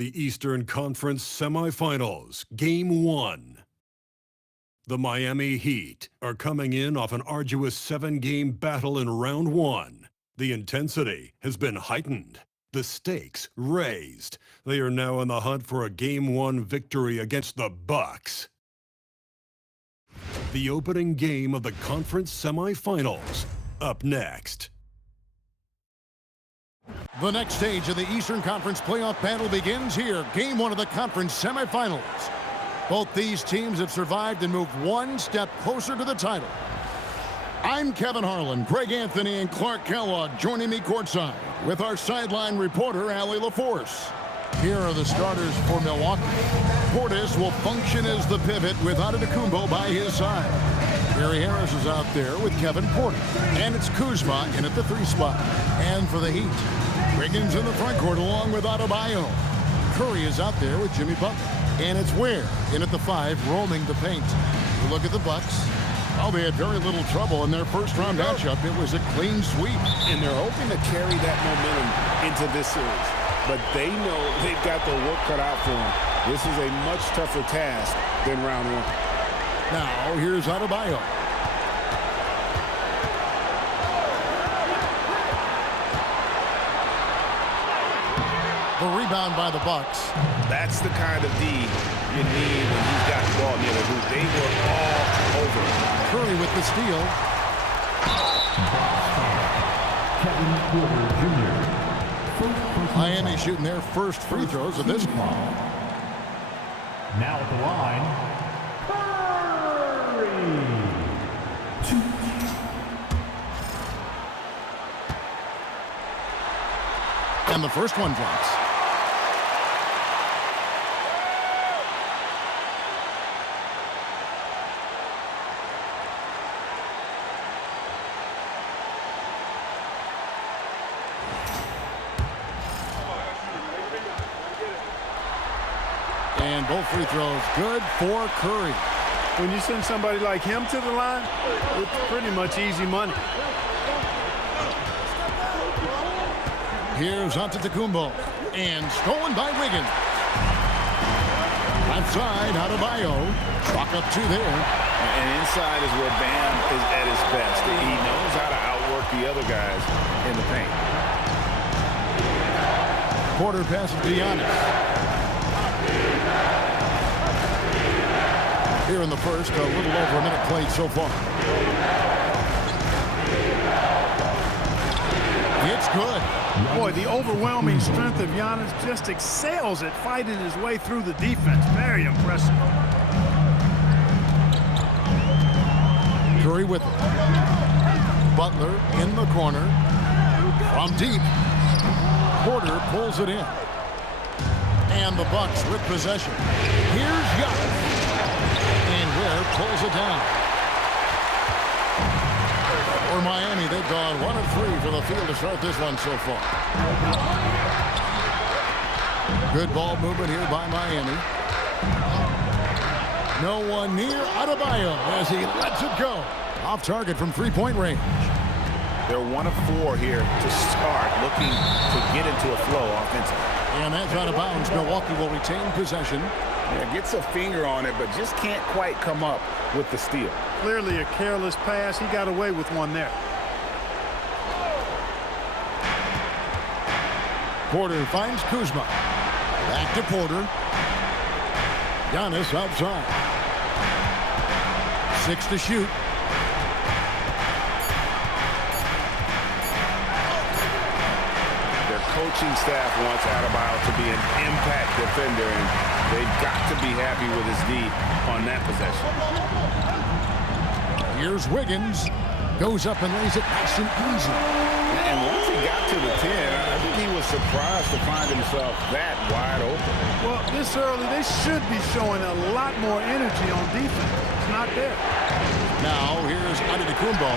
The Eastern Conference Semifinals, Game 1. The Miami Heat are coming in off an arduous 7-game battle in Round 1. The intensity has been heightened, the stakes raised. They are now in the hunt for a Game 1 victory against the Bucks. The opening game of the conference semifinals, up next. The next stage of the Eastern Conference playoff battle begins here. Game 1 of the conference semifinals. Both these teams have survived and moved one step closer to the title. I'm Kevin Harlan, Greg Anthony, and Clark Kellogg joining me courtside with our sideline reporter, Allie LaForce. Here are the starters for Milwaukee. Portis will function as the pivot with Antetokounmpo by his side. Gary Harris is out there with Kevin Porter. And it's Kuzma in at the 3 spot. And for the Heat, Wiggins in the front court along with Adebayo. Curry is out there with Jimmy Butler. And it's Ware in at the 5, roaming the paint. You look at the Bucks. Oh, they had very little trouble in their first-round matchup. It was a clean sweep. And they're hoping to carry that momentum into this series. But they know they've got their work cut out for them. This is a much tougher task than round 1. Now, here's Adebayo. The rebound by the Bucks. That's the kind of D you need when he's got the ball near the hoop. They were all over it. Curry with the steal. Kevin Porter Jr. Miami shooting their first free throws of this ball. Now at the line, Curry. And the first one drops. And both free throws good for Curry. When you send somebody like him to the line, it's pretty much easy money. Here's Antetokounmpo. And stolen by Wiggins. Outside, Adebayo. Chalk up 2 there. And inside is where Bam is at his best. He knows how to outwork the other guys in the paint. Porter passes to Giannis. Here in the first, a little over a minute played so far. It's good. Boy, the overwhelming strength of Giannis just excels at fighting his way through the defense. Very impressive. Curry with it. Butler in the corner. From deep. Porter pulls it in. And the Bucks with possession. Here's Giannis. And Ware pulls it down. For Miami, they've gone 1 of 3 for the field to start this one so far. Good ball movement here by Miami. No one near Adebayo as he lets it go. Off target from 3-point range. They're 1 of 4 here to start, looking to get into a flow offensively. And that's out of bounds. Milwaukee will retain possession. Yeah, gets a finger on it, but just can't quite come up with the steal. Clearly a careless pass. He got away with one there. Porter finds Kuzma. Back to Porter. Giannis outside. 6 to shoot. Their coaching staff wants Adebayo to be an impact defender, and they've got to be happy with his D on that possession. Here's Wiggins. Goes up and lays it nice and easy. And once he got to the 10, I think he was surprised to find himself that wide open. Well, this early, they should be showing a lot more energy on defense. It's not there. Now, here's Antetokounmpo.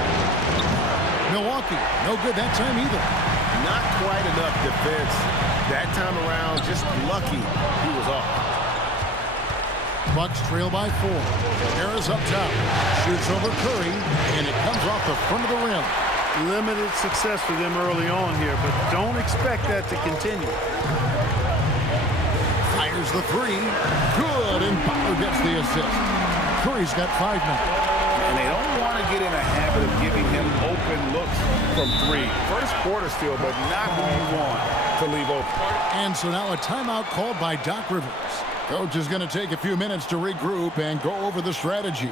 Milwaukee, no good that time either. Not quite enough defense. That time around, just lucky he was off. Bucks trail by 4. Harris up top. Shoots over Curry, and it comes off the front of the rim. Limited success for them early on here, but don't expect that to continue. Fires the three. Good, and Butler gets the assist. Curry's got 5 now. And they don't want to get in a habit of giving him open looks from three. First quarter still, but not who you want to leave open. And so now a timeout called by Doc Rivers. Coach is going to take a few minutes to regroup and go over the strategy.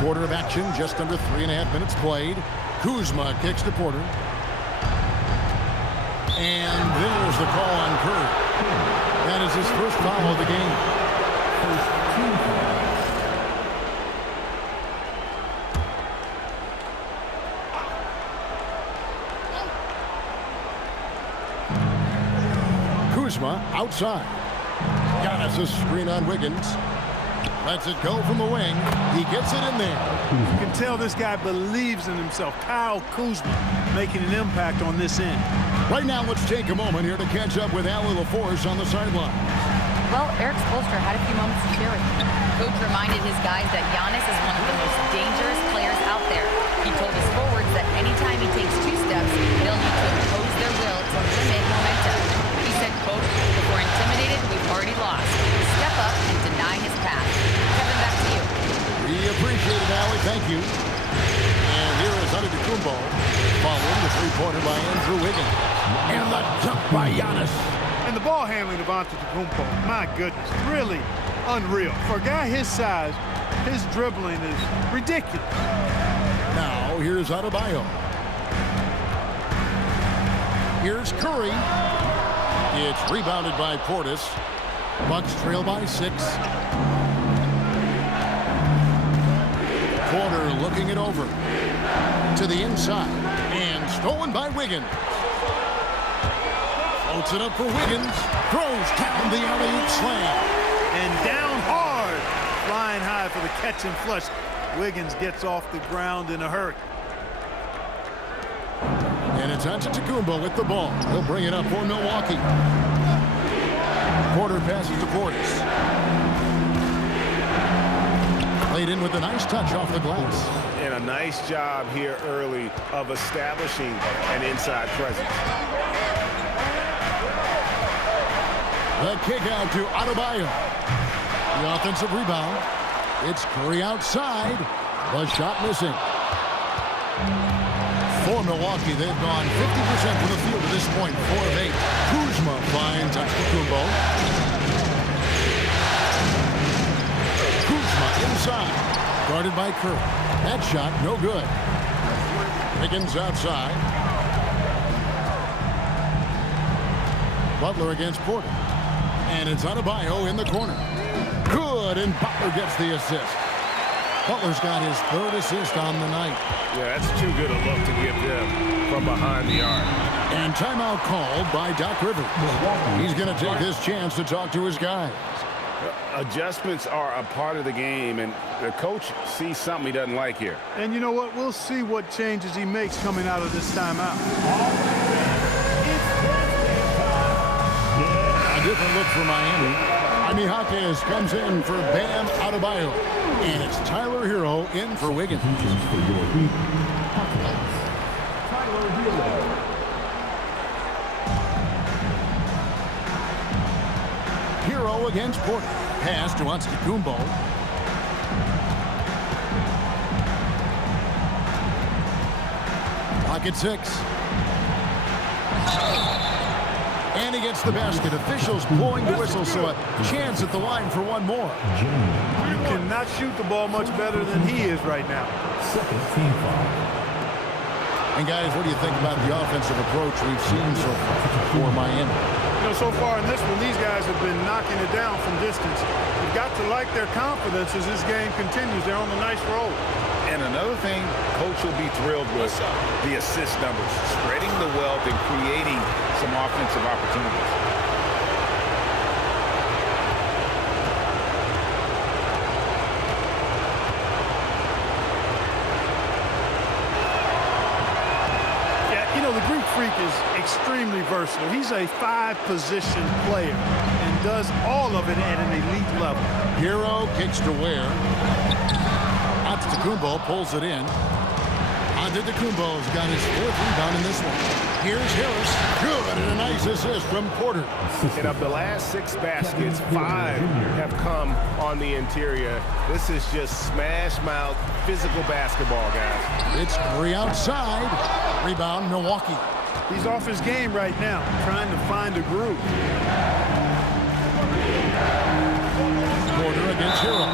Quarter of action, just under 3.5 minutes played. Kuzma kicks to Porter. And there's the call on Curry. That is his first foul of the game. Kuzma outside. Giannis' screen on Wiggins. Lets it go from the wing. He gets it in there. You can tell this guy believes in himself. Kyle Kuzma making an impact on this end. Right now, let's take a moment here to catch up with Allie LaForce on the sideline. Well, Eric Spoelstra had a few moments to share with him. Coach reminded his guys that Giannis is one of the most dangerous players out there. He told his forwards that anytime he takes 2 steps, they'll need to impose their will to limit momentum. He said, quote, "If we're intimidated, we've already lost. Step up and deny his path." Kevin, back to you. We appreciate it, Allie. Thank you. And here is Antetokounmpo following the three-pointer by Andrew Wiggins. And the dunk by Giannis. And the ball handling of Antetokounmpo, my goodness, really unreal. For a guy his size, his dribbling is ridiculous. Now, here's Adebayo. Here's Curry. It's rebounded by Portis. Bucks trail by 6. Porter looking it over. To the inside. And stolen by Wiggins. Floats it up for Wiggins. Throws down the alley-oop slam. And down hard. Flying high for the catch and flush. Wiggins gets off the ground in a hurry. And it's Antetokounmpo with the ball. He'll bring it up for Milwaukee. Porter passes to Portis. Played in with a nice touch off the glass. And a nice job here early of establishing an inside presence. The kick out to Adebayo. The offensive rebound. It's Curry outside. The shot missing. For Milwaukee, they've gone 50% from the field at this point, 4 of 8. Kuzma finds Antetokounmpo. Kuzma inside, guarded by Curry. That shot, no good. Wiggins outside. Butler against Porter. And it's Adebayo in the corner. Good, and Butler gets the assist. Butler's got his 3rd assist on the night. Yeah, that's too good a look to give them from behind the arc. And timeout called by Doc Rivers. He's going to take this chance to talk to his guys. Adjustments are a part of the game, and the coach sees something he doesn't like here. And you know what? We'll see what changes he makes coming out of this timeout. A different look for Miami. Jaime Jaquez comes in for Bam Adebayo. And it's Tyler Hero in for Wiggins. Hero against Porter. Pass to Antetokounmpo. Clock at 6. And he gets the basket. Officials blowing the whistle, so a chance at the line for one more. You cannot shoot the ball much better than he is right now. Second team foul. And guys, what do you think about the offensive approach we've seen so far for Miami? You know, so far in this one, these guys have been knocking it down from distance. You've got to like their confidence as this game continues. They're on a nice roll. And another thing coach will be thrilled with, the assist numbers, spreading the wealth and creating some offensive opportunities. extremely versatile. He's a 5-position player and does all of it at an elite level. Hero kicks to Ware. Antetokounmpo pulls it in. Antetokounmpo's got his 4th rebound in this one. Here's Harris. Good, and a nice assist from Porter. And of the last 6 baskets, 5 have come on the interior. This is just smash-mouth, physical basketball, guys. It's Curry outside. Rebound, Milwaukee. He's off his game right now, trying to find a groove. Porter against Hero.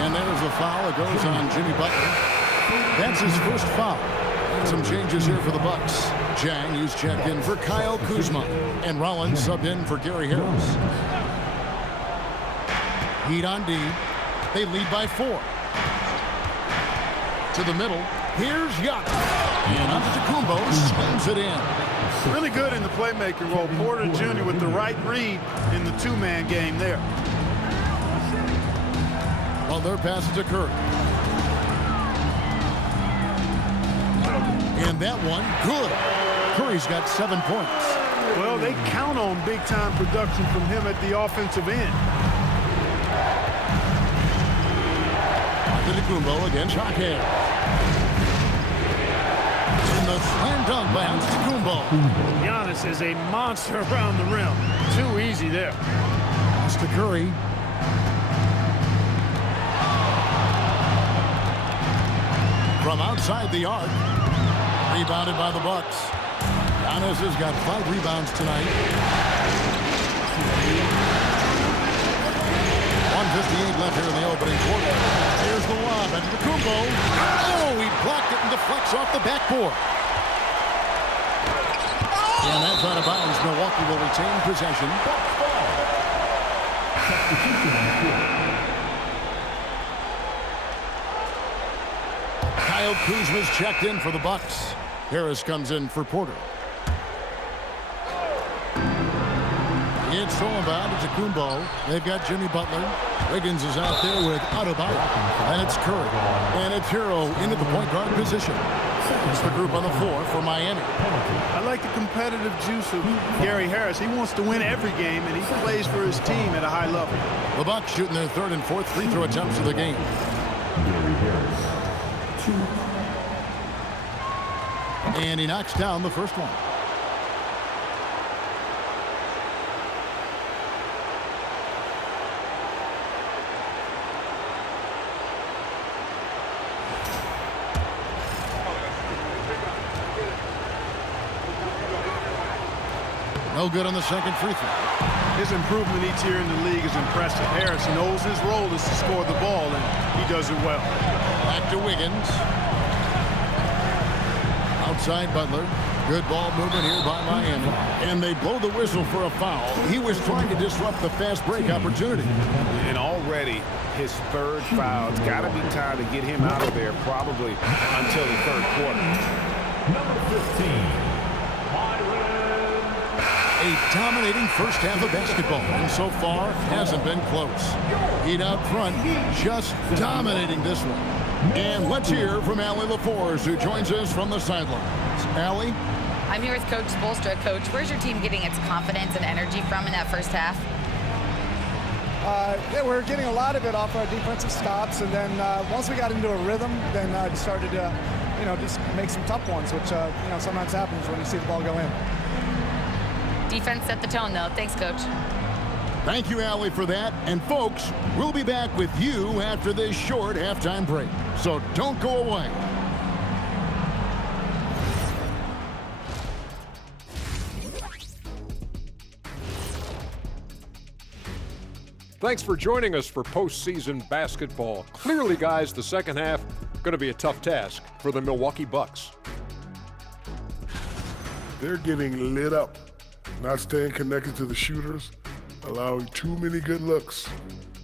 And there's a foul. It goes on Jimmy Butler. That's his first foul. And some changes here for the Bucks. Jang used checked in for Kyle Kuzma. And Rollins subbed in for Gary Harris. Heat on D. They lead by 4. To the middle. Here's Yacht. And Antetokounmpo slams it in. Really good in the playmaking role. Porter Jr. with the right read in the 2-man game there. Butler passes to Curry. And that one, good. Curry's got 7 points. Well, they count on big-time production from him at the offensive end. Antetokounmpo against Hakeem. And the slam dunk by Antetokounmpo. Giannis is a monster around the rim. Too easy there. Pass to Curry. From outside the arc. Rebounded by the Bucks. Giannis has got 5 rebounds tonight. 1:58 left here in the opening quarter. Here's the lob. Antetokounmpo. Oh, he blocked it and deflects off the backboard. And that's out of bounds. Milwaukee will retain possession. Kyle Kuzma's checked in for the Bucks. Harris comes in for Porter. It's thrown by Antetokounmpo. They've got Jimmy Butler. Wiggins is out there with Adebayo. And it's Curry. And it's Hero into the point guard position. It's the group on the floor for Miami. I like the competitive juice of Gary Harris. He wants to win every game, and he plays for his team at a high level. The Bucks shooting their 3rd and 4th free throw attempts of the game. Gary Harris. 2. And he knocks down the first one. No good on the second free throw. His improvement each year in the league is impressive. Harris knows his role is to score the ball, and he does it well. Back to Wiggins. Outside Butler. Good ball movement here by Miami. And they blow the whistle for a foul. He was trying to disrupt the fast break opportunity. And already his 3rd foul. It's got to be time to get him out of there probably until the 3rd quarter. Number 15. A dominating first half of basketball, and so far hasn't been close. Heat out front, just dominating this one. And let's hear from Allie LaForce, who joins us from the sidelines. Allie? I'm here with Coach Spoelstra. Coach, where's your team getting its confidence and energy from in that first half? Yeah, we're getting a lot of it off our defensive stops, and then once we got into a rhythm, then started to, just make some tough ones, which sometimes happens when you see the ball go in. Defense set the tone, though. Thanks, Coach. Thank you, Allie, for that. And folks, we'll be back with you after this short halftime break. So don't go away. Thanks for joining us for postseason basketball. Clearly, guys, the second half going to be a tough task for the Milwaukee Bucks. They're getting lit up, not staying connected to the shooters, allowing too many good looks.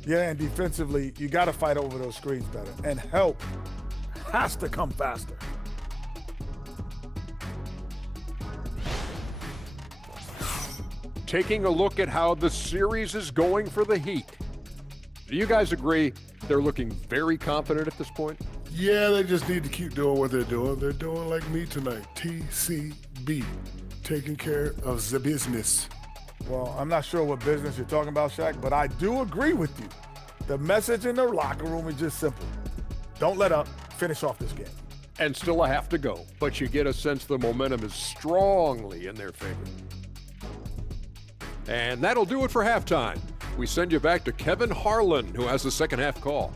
Yeah, and defensively, you got to fight over those screens better. And help has to come faster. Taking a look at how the series is going for the Heat. Do you guys agree They're looking very confident at this point? Yeah, they just need to keep doing what they're doing. They're doing like me tonight. TCB, taking care of the business. Well, I'm not sure what business you're talking about, Shaq, but I do agree with you. The message in the locker room is just simple. Don't let up. Finish off this game. And still a half to go, but you get a sense the momentum is strongly in their favor. And that'll do it for halftime. We send you back to Kevin Harlan, who has the second half call.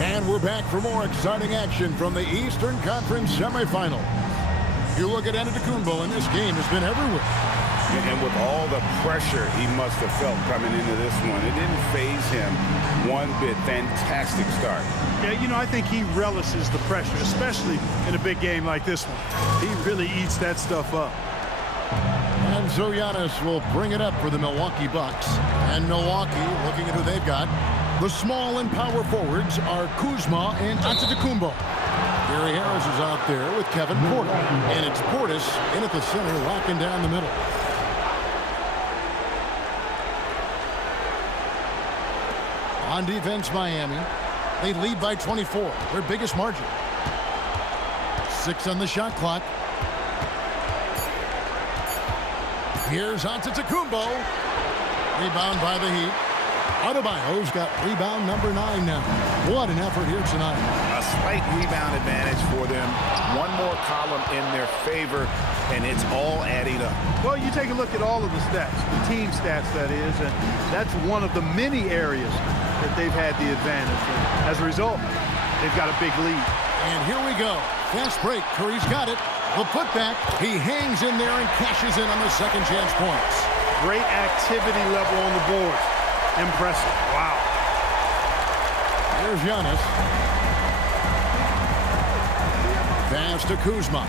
And we're back for more exciting action from the Eastern Conference semifinals. You look at Antetokounmpo, and this game has been everywhere. And with all the pressure he must have felt coming into this one, it didn't faze him one bit. Fantastic start. Yeah, you know, I think he relishes the pressure, especially in a big game like this one. He really eats that stuff up. And so Giannis will bring it up for the Milwaukee Bucks. And Milwaukee, looking at who they've got, the small and power forwards are Kuzma and Antetokounmpo. Gary Harris is out there with Kevin Porter. And it's Portis in at the center, locking down the middle. On defense, Miami. They lead by 24, their biggest margin. 6 on the shot clock. Here's Antetokounmpo. Rebound by the Heat. Adebayo's got rebound number 9 now. What an effort here tonight. A slight rebound advantage for them. One more column in their favor, and it's all adding up. Well, you take a look at all of the stats, the team stats, that is, and that's one of the many areas that they've had the advantage. And as a result, they've got a big lead. And here we go. Fast break. Curry's got it. The putback. He hangs in there and cashes in on the second chance points. Great activity level on the boards. Impressive. Wow. There's Giannis. Pass to Kuzma.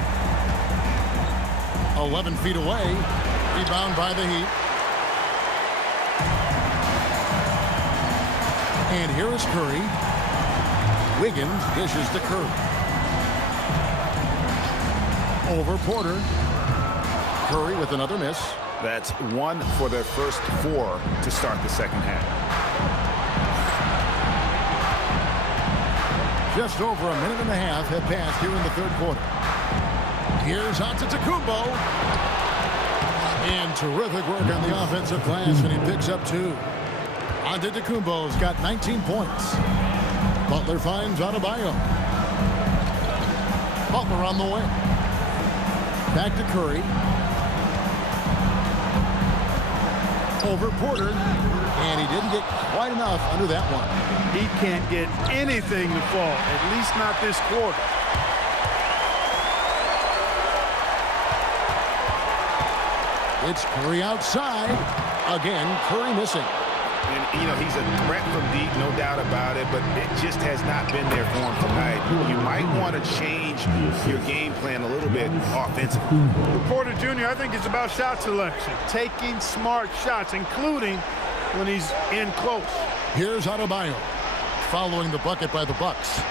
11 feet away. Rebound by the Heat. And here is Curry. Wiggins dishes to Curry. Over Porter. Curry with another miss. That's 1 for their first 4 to start the second half. Just over a minute and a half have passed here in the third quarter. Here's Antetokounmpo. And terrific work on the offensive glass, and he picks up 2. Antetokounmpo's got 19 points. Butler finds Adebayo. Butler on the way. Back to Curry. Over Porter, and he didn't get quite enough under that one. He can't get anything to fall, at least not this quarter. It's Curry outside. Again, Curry missing. And, you know, he's a threat from deep, no doubt about it, but it just has not been there for him tonight. You might want to change your game plan a little bit offensively. Porter Jr., I think it's about shot selection, taking smart shots, including when he's in close. Here's Adebayo, following the bucket by the Bucks.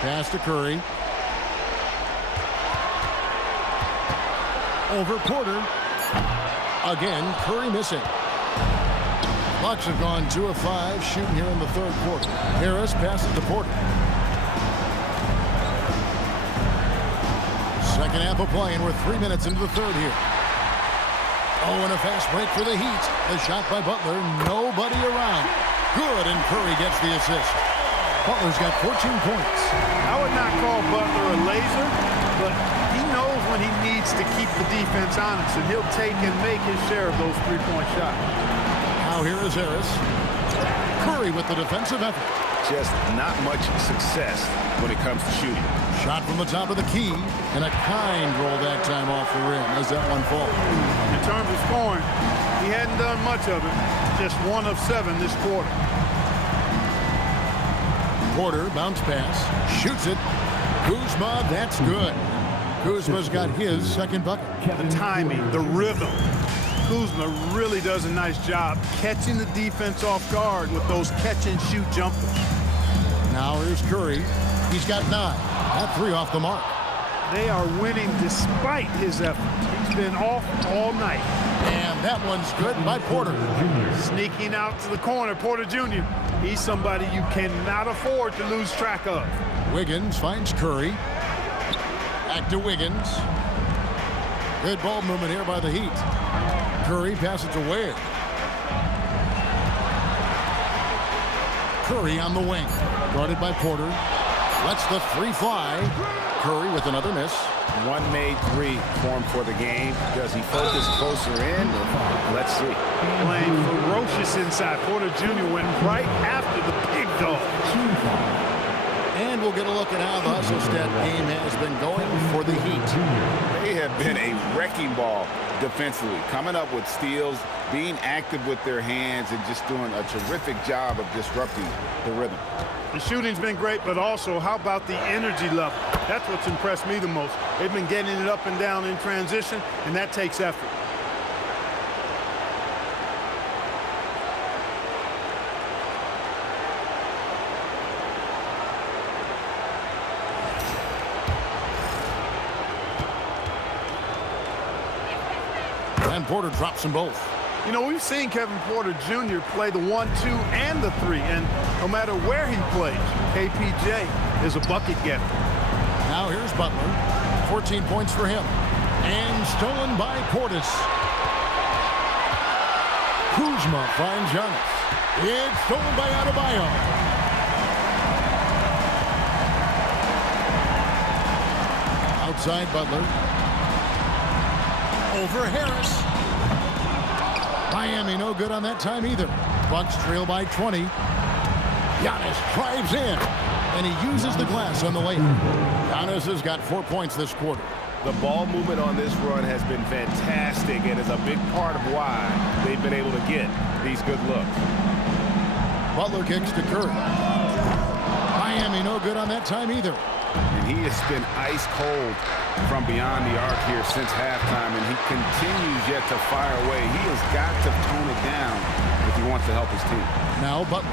Pass to Curry. Over Porter. Again, Curry missing. Bucks have gone 2 of 5 shooting here in the third quarter. Harris passes to Porter. Second half of play, and we're 3 minutes into the third here. Oh, and a fast break for the Heat. The shot by Butler, nobody around. Good, and Curry gets the assist. Butler's got 14 points. I would not call Butler a laser, but he knows when he needs to keep the defense honest, and he'll take and make his share of those three-point shots. Now here is Harris. Curry with the defensive effort. Just not much success when it comes to shooting. Shot from the top of the key, and a kind roll that time off the rim as that one falls. In terms of scoring, he hadn't done much of it. Just 1 of 7 this quarter. Porter, bounce pass, shoots it. Kuzma, that's good. Kuzma's got his second bucket. The timing, the rhythm. Kuzma really does a nice job catching the defense off guard with those catch-and-shoot jumpers. Now here's Curry. He's got 9. That 3 off the mark. They are winning despite his effort. He's been off all night. And that one's good by Porter. Sneaking out to the corner, Porter Jr. He's somebody you cannot afford to lose track of. Wiggins finds Curry. Back to Wiggins. Good ball movement here by the Heat. Curry passes away. Curry on the wing. Guarded by Porter. Lets the 3 fly. Curry with another miss. One made 3 formed for the game. Does he focus closer in? Let's see. Playing ferocious inside. Porter Jr. went right after the big dog. And we'll get a look at how the hustle step game has been going for the Heat. They have been a wrecking ball defensively, coming up with steals, being active with their hands, and just doing a terrific job of disrupting the rhythm. The shooting's been great, but also how about the energy level? That's what's impressed me the most. They've been getting it up and down in transition, and that takes effort. And Porter drops them both. You know, we've seen Kevin Porter Jr. play the 1, 2, and the 3, and no matter where he plays, KPJ is a bucket getter. Now here's Butler. 14 points for him. And stolen by Portis. Kuzma finds Giannis. It's stolen by Adebayo. Outside Butler. Over Harris. Miami no good on that time either. Bucks trail by 20. Giannis drives in, and he uses the glass on the layup. Giannis has got 4 points this quarter. The ball movement on this run has been fantastic and is a big part of why they've been able to get these good looks. Butler kicks to Curry. Miami no good on that time either. And he has been ice cold from beyond the arc here since halftime, and he continues yet to fire away. He has got to tone it down if he wants to help his team. Now Butler.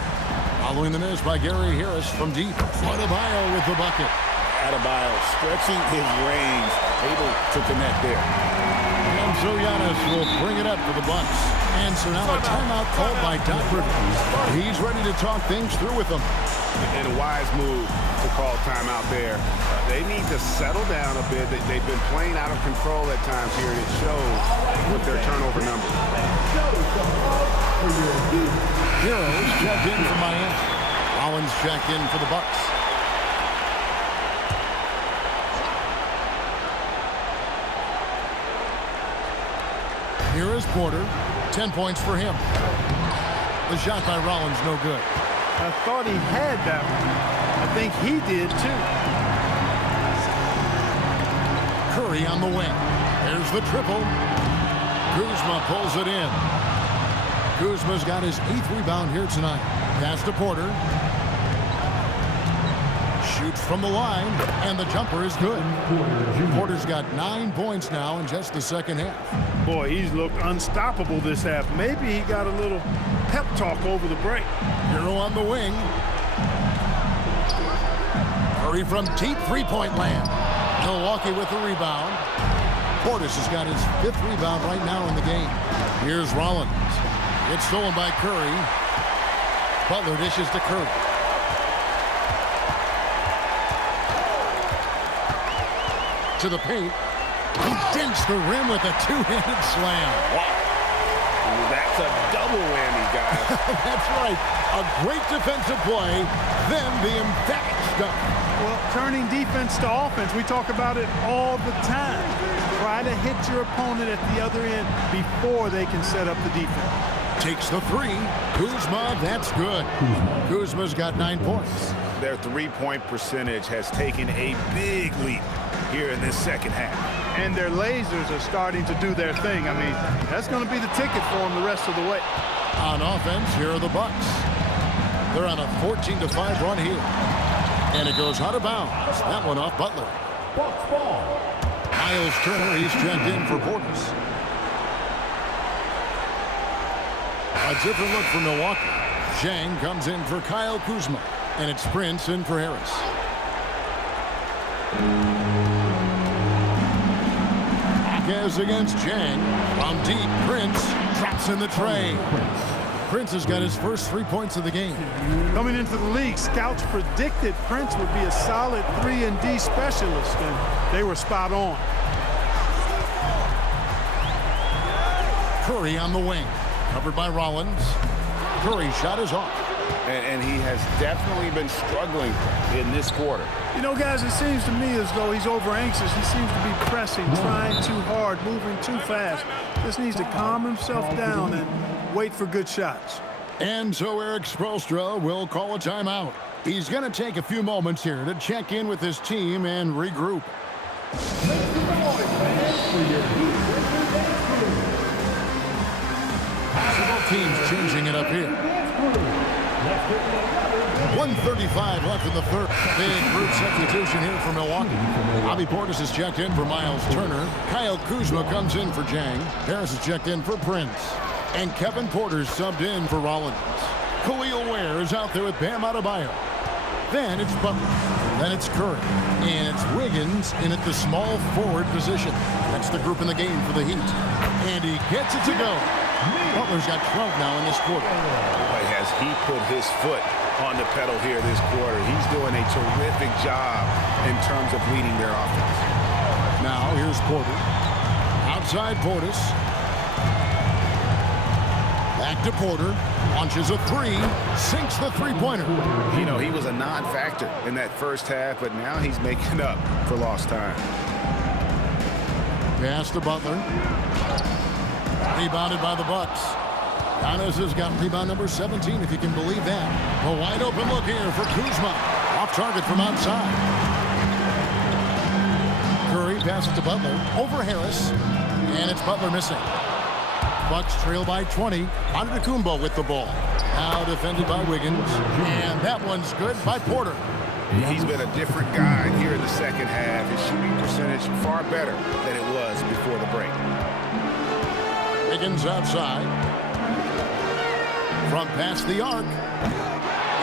Following the miss by Gary Harris from deep. Adebayo with the bucket. Adebayo stretching his range, able to connect there. And so Giannis will bring it up for the Bucks. And so now a timeout called by Doc Rivers. He's ready to talk things through with them. And a wise move to call timeout there. They need to settle down a bit. They've been playing out of control at times here, and it shows with their turnover numbers. Heroes checked in for Miami. Rollins checked in for the Bucks. Here is Porter. 10 points for him. The shot by Rollins no good. I thought he had that one. I think he did too. Curry on the wing. There's the triple. Kuzma pulls it in. Kuzma's got his 8th rebound here tonight. Pass to Porter. Shoots from the line, and the jumper is good. Porter's got 9 points now in just the second half. Boy, he's looked unstoppable this half. Maybe he got a little pep talk over the break. Hero on the wing. Curry from deep three-point land. Milwaukee with the rebound. Portis has got his 5th rebound right now in the game. Here's Rollins. It's stolen by Curry. Butler dishes to Curry. To the paint. He dinks the rim with a 2-handed slam. Wow. That's a double whammy, guys. That's right. A great defensive play, then the emphatic stuff. Well, turning defense to offense, we talk about it all the time. Try to hit your opponent at the other end before they can set up the defense. Takes the 3. Kuzma, that's good. Kuzma's got 9 points. Their three-point percentage has taken a big leap here in this second half. And their lasers are starting to do their thing. I mean, that's going to be the ticket for them the rest of the way. On offense, here are the Bucks. They're on a 14-5 run here. And it goes out of bounds. That one off Butler. Bucks ball. Miles Turner, he's checked in for Portis. A different look for Milwaukee. Zhang comes in for Kyle Kuzma. And it's Prince in for Harris. Is against Jang. From deep, Prince drops in the tray. Prince has got his first 3 points of the game. Coming into the league, scouts predicted Prince would be a solid 3-and-D specialist, and they were spot on. Curry on the wing, covered by Rollins. Curry shot is off. And he has definitely been struggling in this quarter. You know, guys, it seems to me as though he's over-anxious. He seems to be pressing, trying too hard, moving too fast. Just needs to calm himself down and wait for good shots. And so Eric Spoelstra will call a timeout. He's going to take a few moments here to check in with his team and regroup. Both teams changing it up here. 1:35 left in the third. Big group substitution here for Milwaukee. Bobby Portis is checked in for Miles Turner. Kyle Kuzma comes in for Jang. Harris is checked in for Prince. And Kevin Porter's subbed in for Rollins. Khalil Ware is out there with Bam Adebayo. Then it's Butler. Then it's Curry. And it's Wiggins in at the small forward position. That's the group in the game for the Heat. And he gets it to go. Butler's got 12 now in this quarter. Boy, has he put his foot on the pedal here this quarter. He's doing a terrific job in terms of leading their offense. Now here's Porter. Outside Portis. Back to Porter. Launches a three. Sinks the three-pointer. You know, he was a non-factor in that first half, but now he's making up for lost time. Pass to Butler. Rebounded by the Bucks. Giannis has got rebound number 17, if you can believe that. A wide open look here for Kuzma. Off target from outside. Curry passes to Butler. Over Harris. And it's Butler missing. Bucks trail by 20. Antetokounmpo with the ball. Now defended by Wiggins. And that one's good by Porter. He's been a different guy here in the second half. His shooting percentage far better than it was before the break. Wiggins outside. From past the arc.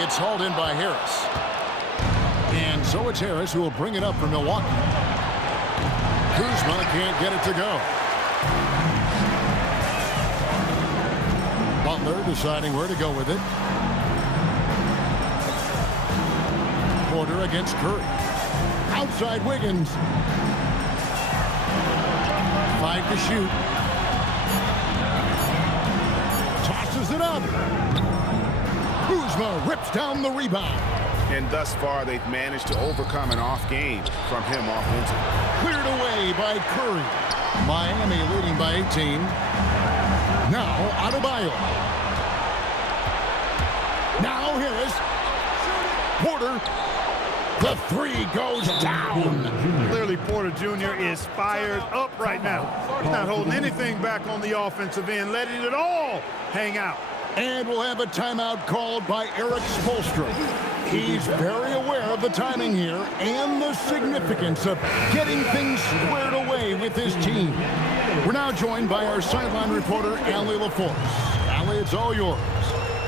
It's hauled in by Harris. And so it's Harris who will bring it up for Milwaukee. Kuzma can't get it to go. Butler deciding where to go with it. Porter against Curry. Outside Wiggins. 5 to shoot. Tosses it up. Kuzma rips down the rebound. And thus far, they've managed to overcome an off game from him offensively. Cleared away by Curry. Miami leading by 18. Now Adebayo. Now Harris. Porter. The three goes down. Clearly, Porter Jr. is fired up right now. He's not holding anything back on the offensive end, letting it all hang out. And we'll have a timeout called by Eric Spoelstra. He's very aware of the timing here and the significance of getting things squared away with his team. We're now joined by our sideline reporter, Allie LaForce. Allie, it's all yours.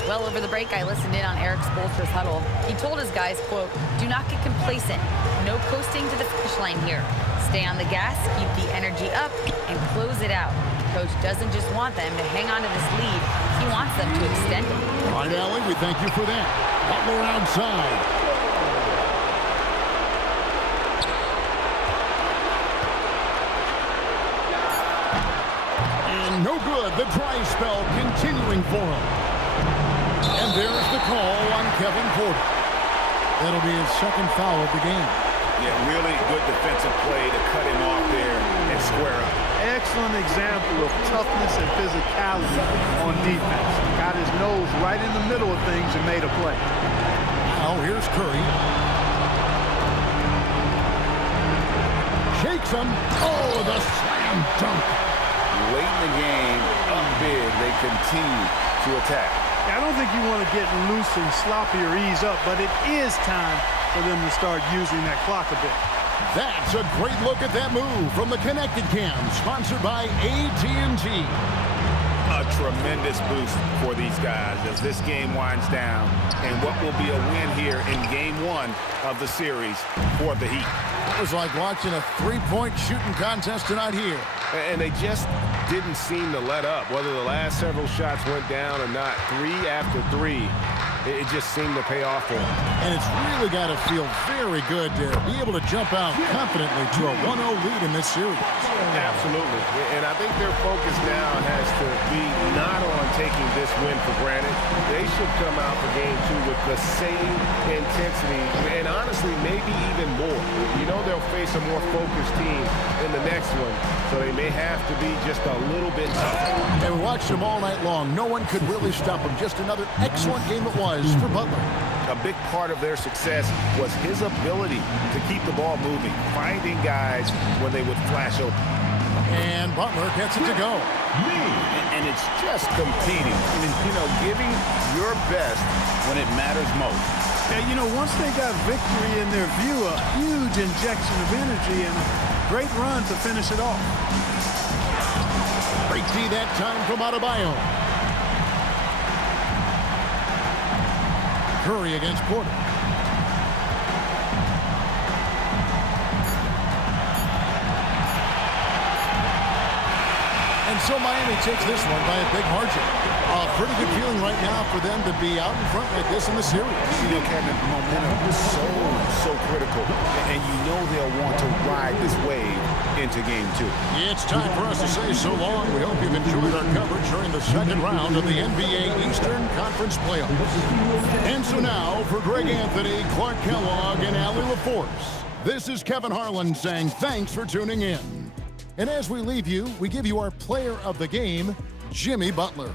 Well, over the break, I listened in on Eric Spoelstra's huddle. He told his guys, quote, "Do not get complacent. No coasting to the finish line here. Stay on the gas, keep the energy up, and close it out." Coach doesn't just want them to hang on to this lead. He wants them to extend it. All right, Allie, we thank you for that. Butler outside. And no good. The dry spell continuing for him. And there's the call on Kevin Porter. That'll be his second foul of the game. Yeah, really good defensive play to cut him off there and square up. Excellent example of toughness and physicality on defense. Got his nose right in the middle of things and made a play. Now here's Curry. Shakes him. Oh, the slam dunk. Late in the game, up big, they continue to attack. I don't think you want to get loose and sloppy or ease up, but it is time for them to start using that clock a bit. That's a great look at that move from the Connected Cam, sponsored by AT&T. a tremendous boost for these guys as this game winds down and what will be a win here in game 1 of the series for the Heat. It was like watching a three-point shooting contest tonight here. And they just didn't seem to let up. Whether the last several shots went down or not, 3 after 3, it just seemed to pay off for them. And it's really got to feel very good to be able to jump out confidently to a 1-0 lead in this series. Absolutely. And I think their focus now has to be not on taking this win for granted. They should come out for game 2 with the same intensity and honestly maybe even more. You know they'll face a more focused team in the next one, so they may have to be just a little bit tougher. And we watched them all night long. No one could really stop them. Just another excellent game it was for Butler. A big part of their success was his ability to keep the ball moving, finding guys when they would flash open. And Butler gets it to go. And it's just competing. I mean, you know, giving your best when it matters most. Yeah, you know, once they got victory in their view, a huge injection of energy and a great run to finish it off. Great D that time from Adebayo. Curry against Porter. And so Miami takes this one by a big margin. A pretty good feeling right now for them to be out in front like this in the series. You know, Kevin, momentum is so critical. And you know they'll want to ride this wave into game 2. It's time for us to say so long. We hope you've enjoyed our coverage during the second round of the NBA Eastern Conference Playoffs. And so now, for Greg Anthony, Clark Kellogg, and Allie LaForce, this is Kevin Harlan saying thanks for tuning in. And as we leave you, we give you our player of the game, Jimmy Butler.